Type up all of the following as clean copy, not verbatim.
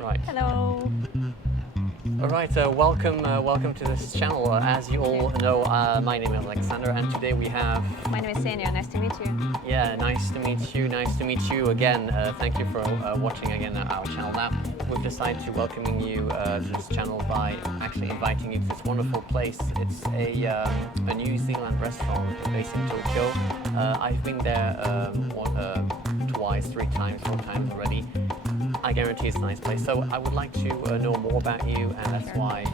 Right. Hello. All right. Welcome to this channel. As you all know, my name is Alexander, and today we have. My name is Senia. Nice to meet you. Yeah, nice to meet you. Nice to meet you again. Thank you for watching again our channel. Now we've decided to welcoming you to this channel by actually inviting you to this wonderful place. It's a New Zealand restaurant based in Tokyo. I've been there twice, 3 times, 4 times already. I guarantee it's a nice place. So I would like to know more about you, and that's why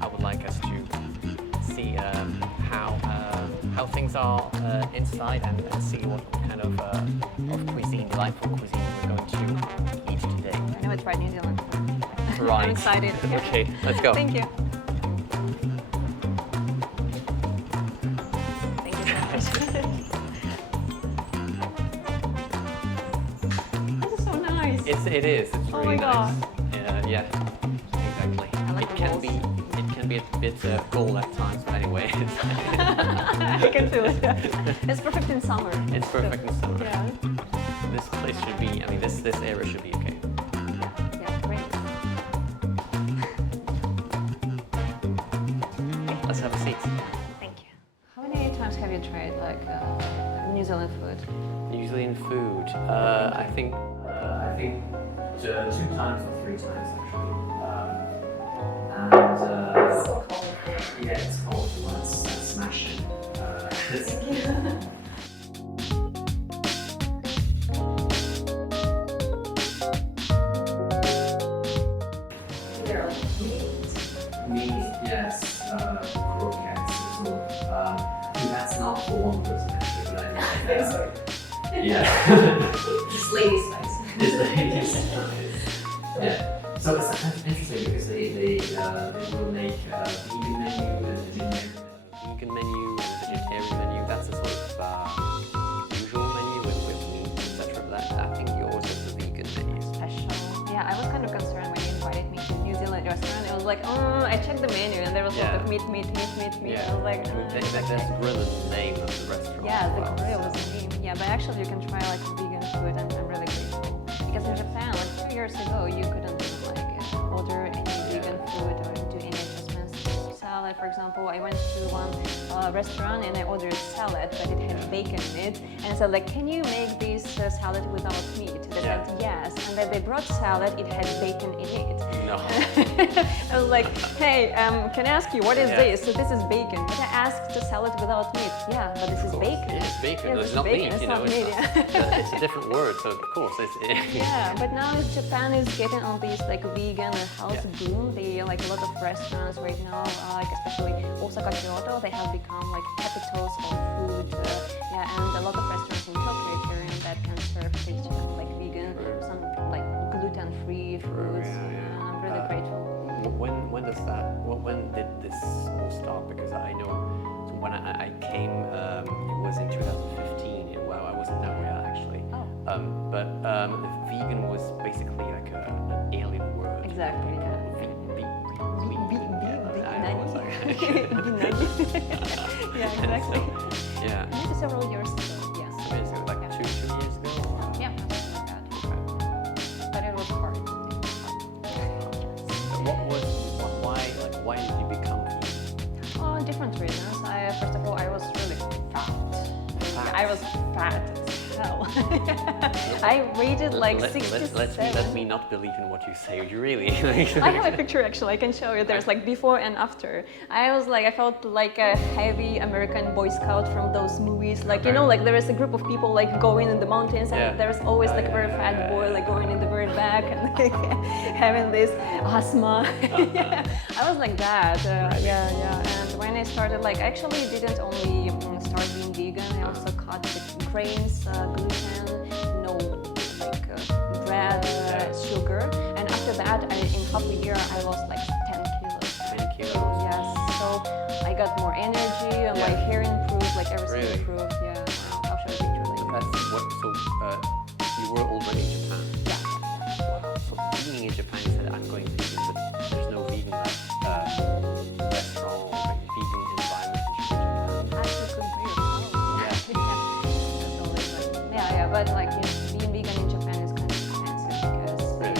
I would like us to see how things are inside and see what kind of cuisine, delightful cuisine we're going to eat today. I know it's right, New Zealand. Right. I'm excited. Okay, let's go. Thank you. Thank you so much. This is so nice. It is. It's Oh really my God. nice. Yeah, exactly. I like It can be a bit cold at times, but anyway, I can feel it. It's perfect in summer. it's perfect in summer. Yeah. This place should be. I mean, this area should be okay. Yeah, great. Let's have a seat. Thank you. How many times have you tried New Zealand food? New Zealand food. I think 2 times or 3 times actually. Yeah, it's called Let's Smash It. There are meat. Meat, yes. Croquettes. So, that's not for one person actually, but I yeah. Just lady spice. Yeah. So it's kind of interesting because they will make vegan menu and vegan menu and vegetarian menu. That's a sort of usual menu with meat, etc. But I think yours is the vegan menu. Special. Yeah, I was kind of concerned when you invited me to a New Zealand restaurant. I was like, I checked the menu and there was a lot of meat. Yeah. I was like, That's grill is the name of the restaurant. yeah, the as well, grill so. was the name. Yeah, but actually you can try like vegan food, and I'm really grateful. Because in Japan, like 2 years ago, you couldn't order any vegan food or do any adjustments. Salad, for example, I went to one restaurant and I ordered salad, but it had bacon in it. And I said, like, can you make this salad without meat? They said yes. And then they brought salad, it had bacon in it. No. I was like, hey, can I ask you, what is this? So this is bacon. But I asked the salad without meat. Yeah, but this is bacon. Yeah, it's bacon. Yeah, No, this it's is not bacon. meat. It's You not know, meat, yeah. it's a different word. So of course, it's. Yeah, but now Japan is getting on this like vegan or health boom. They like a lot of restaurants right now, like especially Osaka, Kyoto, they have become like capitals of food. Yeah, and a lot of restaurants in Tokyo that can serve like vegan, some like gluten-free foods. Yeah. I'm really grateful. When did this all start? Because I know when I came, it was in 2015. Well, I wasn't that way actually. But vegan was basically like an alien word. Exactly. Yeah. Yeah, exactly. So, yeah. Maybe several years ago. Yes. Like 2 years ago. Yeah, something like that. But it was hard. Why did you become vegan? Different reasons. First of all, I was really fat. I was fat as hell. I rated like 67. Let me not believe in what you say. You really? I have a picture actually. I can show you. There's like before and after. I felt like a heavy American Boy Scout from those movies. Like like there is a group of people like going in the mountains, and there's always like a very fat boy like going in the very back and like having this asthma. I was like that. And when I started, like, I actually didn't only start being vegan. I also cut the grains, gluten, bread, sugar. And after that, in half a year, I lost like 10 kilos. 10 kilos. Yes. So I got more energy, and my hair improved, like everything improved. Yeah. I'll show you a picture later. That's what. So you were already in Japan. Yeah. Wow. So being in Japan, you said I'm going vegan, but there's no vegan restaurant, like vegan environment in Japan. Actually, could be but like being vegan in Japan is kind of expensive because they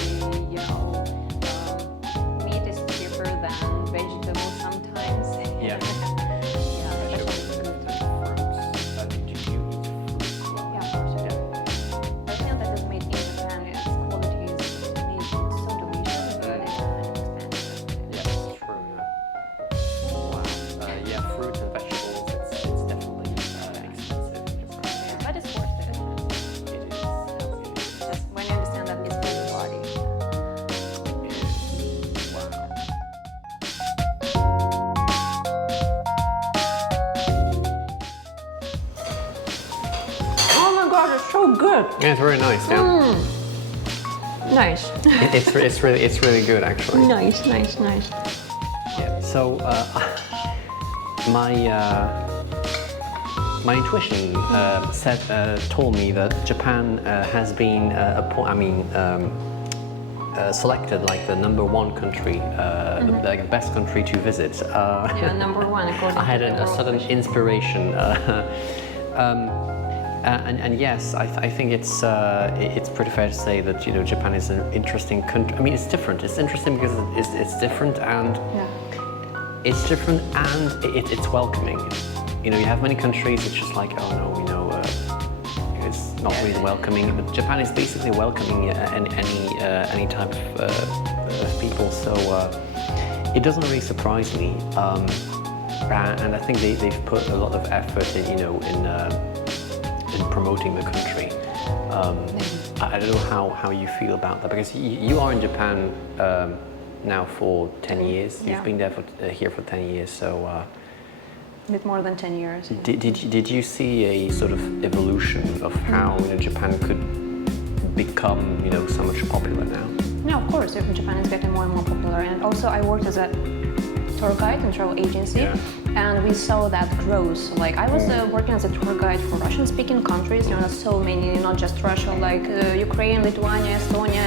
god, it's so good. Yeah, it's very nice. Yeah. Nice. It's really good actually. Nice. Yeah. So my intuition told me that Japan has been selected like the #1 country, the best country to visit. Yeah, #1 according I had to the a sudden World inspiration. And yes, I think it's pretty fair to say that Japan is an interesting country. I mean, it's different. It's interesting because it's different and it's welcoming. You have many countries. It's just like, oh no, it's not really welcoming. But Japan is basically welcoming any type of people. So it doesn't really surprise me. And I think they've put a lot of effort in promoting the country. I don't know how you feel about that, because you are in Japan now for 10 years. You've been there here for 10 years, so a bit more than 10 years. Yeah. Did you see a sort of evolution of how Japan could become so much popular now? No, of course, Japan is getting more and more popular, and also I worked as a tour guide and travel agency, and we saw that growth. Like I was working as a tour guide for Russian-speaking countries, so many, not just Russia, like Ukraine, Lithuania, Estonia,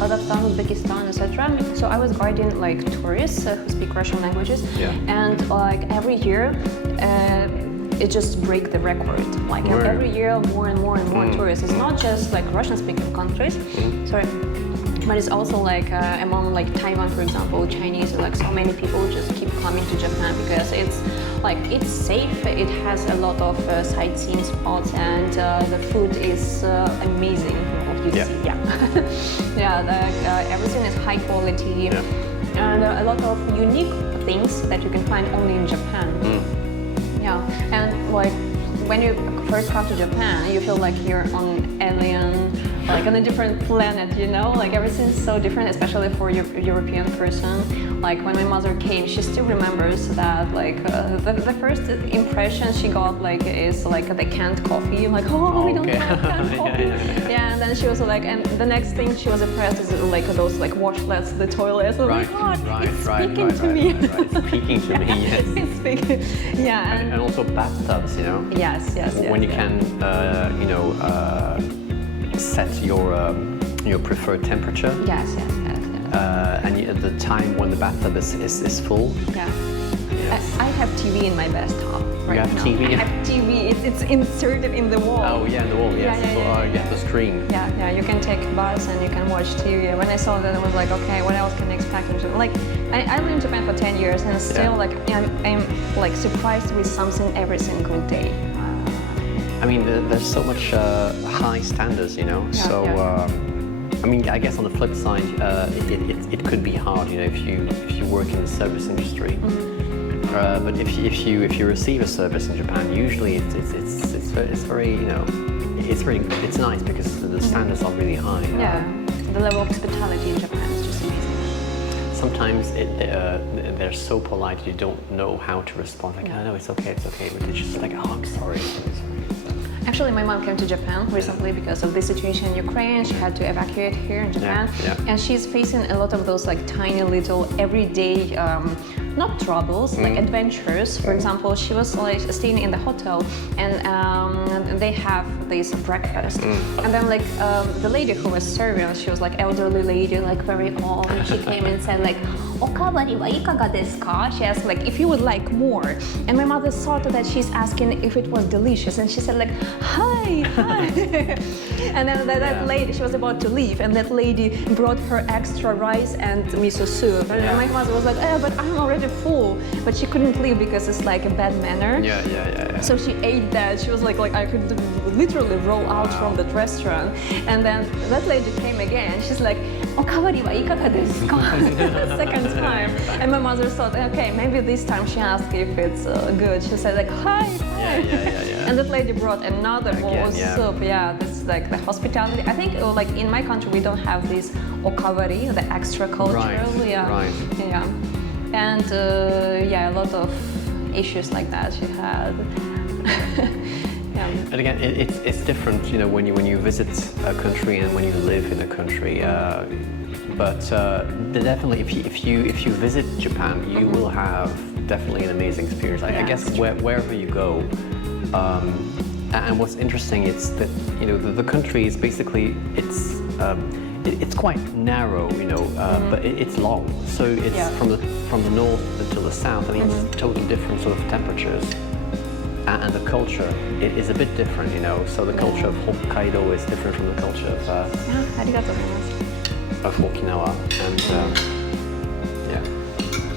Kazakhstan, Uzbekistan, etc. So I was guiding like tourists who speak Russian languages, and like every year it just breaks the record. Like every year, more and more tourists. It's not just like Russian-speaking countries. Sorry. But it's also like among like Taiwan, for example, Chinese, like so many people just keep coming to Japan because it's safe. It has a lot of sightseeing spots, and the food is amazing. Everything is high quality, and a lot of unique things that you can find only in Japan. And like when you first come to Japan, you feel like you're on alien, like on a different planet, like everything's so different, especially for a European person. Like when my mother came, she still remembers that like the first impression she got like is like the canned coffee, like we don't have canned coffee. And then she was like, and the next thing she was impressed is like those like washlets, the toilets. Oh my god, it's speaking to me. It's speaking to me, yes. It's speaking, and also bathtubs, Yes. When you can, set your preferred temperature. Yes. And at the time when the bathtub is full. I have TV in my bathtub right You have now. TV? I have TV. It's inserted in the wall. Oh yeah, in the wall. Yes. You have the screen. Yeah. You can take a bus and you can watch TV. When I saw that, I was like, okay, what else can I expect? Like, I lived in Japan for 10 years, and still, like, I'm like surprised with something every single day. I mean, there's so much high standards, I mean, I guess on the flip side, it could be hard, if you work in the service industry. But if you receive a service in Japan, usually it's very it's nice because the standards are really high. The level of hospitality in Japan is just amazing. Sometimes they're so polite you don't know how to respond. Like, no, it's okay, but it's just like, oh, I'm sorry. Actually, my mom came to Japan recently because of this situation in Ukraine. She had to evacuate here in Japan, and she's facing a lot of those like tiny little everyday, not troubles, like adventures. For example, she was like staying in the hotel, and they have this breakfast, and then like the lady who was serving, she was like elderly lady, like very old, and she came and said like, "Okawari wa ikaga desu ka?" She asked like if you would like more, and my mother thought that she's asking if it was delicious, and she said like, hi. And then that lady, she was about to leave, and that lady brought her extra rice and miso soup, and my mother was like, but I'm already full, but she couldn't leave because it's like a bad manner. So she ate that. She was like I could literally roll out from that restaurant, and then that lady came again. She's like, "Okawari wa ikaga desu ka?" Second time, and my mother thought, okay, maybe this time she asked if it's good. She said like, hi. And that lady brought another bowl of soup. That's like the hospitality. I think like in my country we don't have this okawari, the extra culture. And a lot of issues like that she had. And again, it's different, you know, when you visit a country and when you live in a country. But definitely, if you visit Japan, you will have definitely an amazing experience. I guess wherever you go. And what's interesting is that, you know, the country is basically it's quite narrow, you know, but it's long. So it's from the north to the south. I mean, it's totally different sort of temperatures. And the culture is a bit different, you know. So the culture of Hokkaido is different from the culture of Okinawa,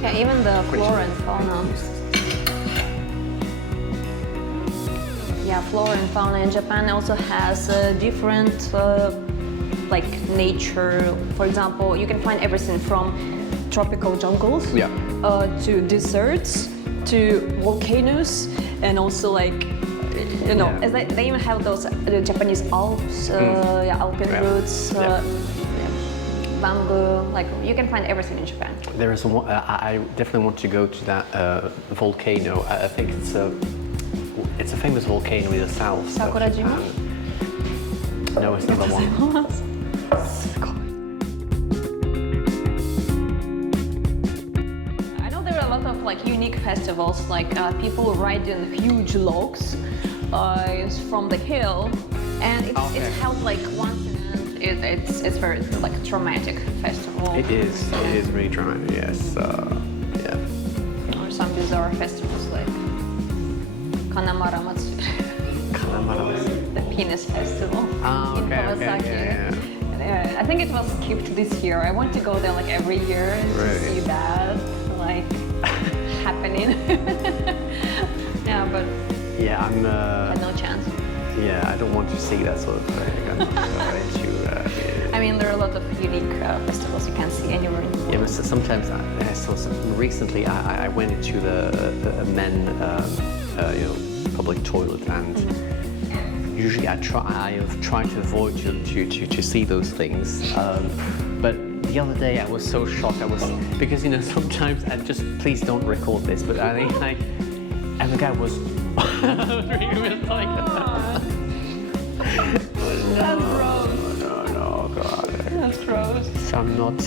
and even the flora and fauna. Yeah, flora and fauna in Japan also has different like nature. For example, you can find everything from tropical jungles to deserts to volcanoes, and also like, you know, as they even have those Japanese Alps, alpine routes, bamboo. Like, you can find everything in Japan. There is one. I definitely want to go to that volcano. I think it's a famous volcano in the south of Japan. No, it's not the one. I know there are a lot of like unique festivals, like people riding huge logs from the hill, and it's held like once in it's very like a traumatic festival. It is really dramatic, yes. Or some bizarre festivals like Kanamara Matsuri. The penis festival in Kawasaki. I think it was skipped this year. I want to go there like every year to see that like happening. But I'm no chance. I don't want to see that sort of thing. I'm not into. I mean, there are a lot of unique festivals you can't see anywhere in the world. Yeah, but sometimes recently I went into the men public toilet, and usually I have tried to avoid to see those things. But the other day I was so shocked. Because, you know, sometimes I just, please don't record this, but I think like, and the guy was really like That's gross. No, God. That's gross. So I'm not,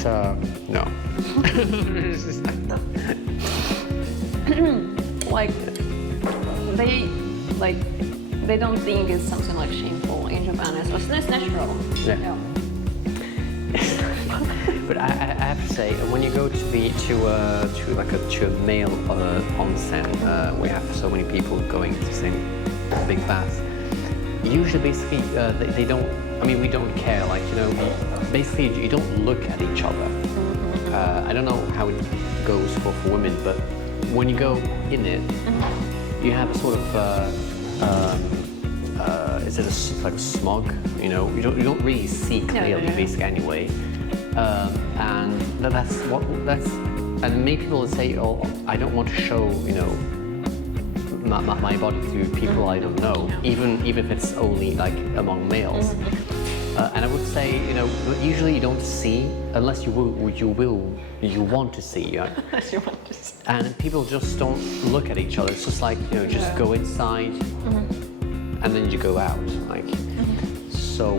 no. they don't think it's something like shameful in Japan. It's natural. Yeah. But I have to say, when you go to a male onsen, we have so many people going to the same big bath. Usually, basically, they don't. I mean, we don't care. Like, you know, basically, you don't look at each other. I don't know how it goes for women, but when you go in it, you have a sort of. Is it like a smog? You know, you don't really see clearly, basically, anyway. And and many people will say, oh, I don't want to show, you know, my body to people I don't know, even if it's only like among males. And I would say, you know, usually you don't see unless you want to see. Unless you want to see. And people just don't look at each other. It's just like, you know, just go inside and then you go out. Like, so.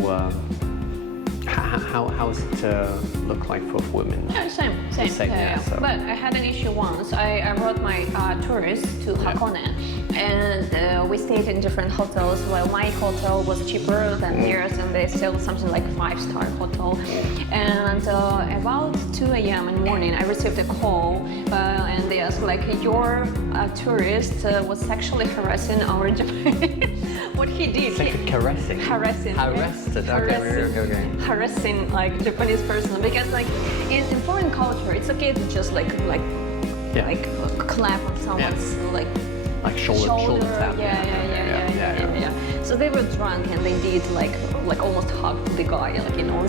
How does it look like for women? Yeah, same. So. But I had an issue once. I brought my tourists to Hakone, and we stayed in different hotels. Well, my hotel was cheaper than theirs, and they still something like 5-star hotel. And about 2 a.m. in the morning, I received a call, and they asked like, your tourist was sexually harassing our Japanese. What he did? Harassing. Harassing like Japanese person, because like in foreign culture it's okay to just like clap on someone's like shoulder tap. Yeah. So they were drunk and they did like almost hugged the guy, like, you know.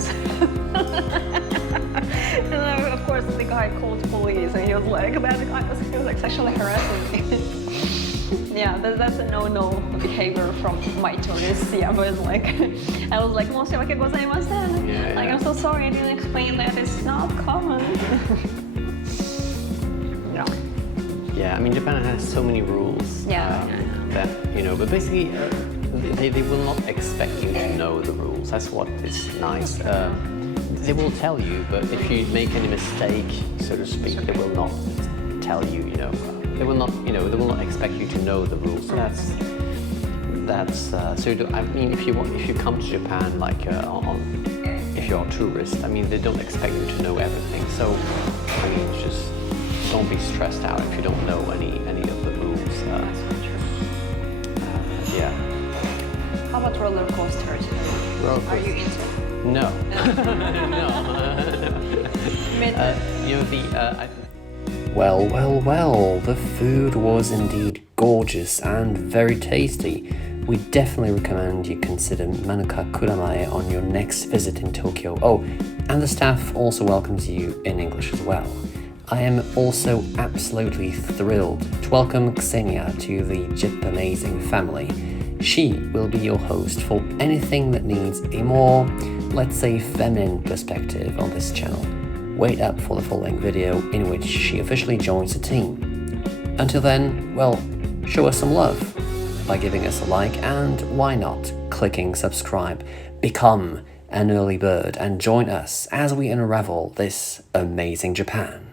And then, of course the guy called police and he was like, he was like sexually harassing me. Yeah, that's a no behavior from my tourists. Yeah, but it's like, I was like, "Moshiwake gozaimasen." Like, I'm so sorry I didn't explain that it's not common. Yeah, I mean, Japan has so many rules. Yeah. That, you know, but basically, they will not expect you to know the rules. That's what is nice. They will tell you, but if you make any mistake, so to speak, they will not tell you. They will not, they will not expect you to know the rules. So I mean, if you come to Japan, like if you're a tourist, I mean, they don't expect you to know everything. So, I mean, just don't be stressed out if you don't know any of the rules. That's very true. Yeah. How about roller coasters? Roller Are you coasters. into? No. No. Well, the food was indeed gorgeous and very tasty. We definitely recommend you consider Manuka Kuramae on your next visit in Tokyo. Oh, and the staff also welcomes you in English as well. I am also absolutely thrilled to welcome Xenia to the Japamazing family. She will be your host for anything that needs a more, let's say, feminine perspective on this channel. Wait up for the following video in which she officially joins the team. Until then, well, show us some love by giving us a like and, why not, clicking subscribe. Become an early bird and join us as we unravel this amazing Japan.